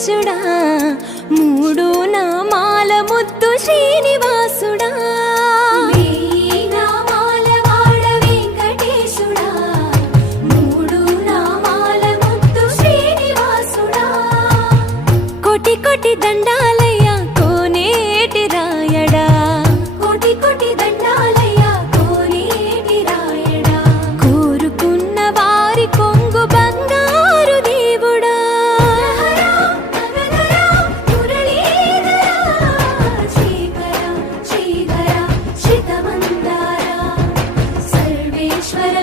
వెంకటేశుడా మూడు నామాల ముద్దు శ్రీనివాసుడా కోటి కోటి దండాలయ్యా కోనేటి రాయడా కోటి కోటి దండాలయ్యా కోనేటి రాయడా కోరుకున్న వారి కొంగు బంగారు దేవుడా శ్రీకర శ్రీధర శ్రితమందార సర్వేశ్వర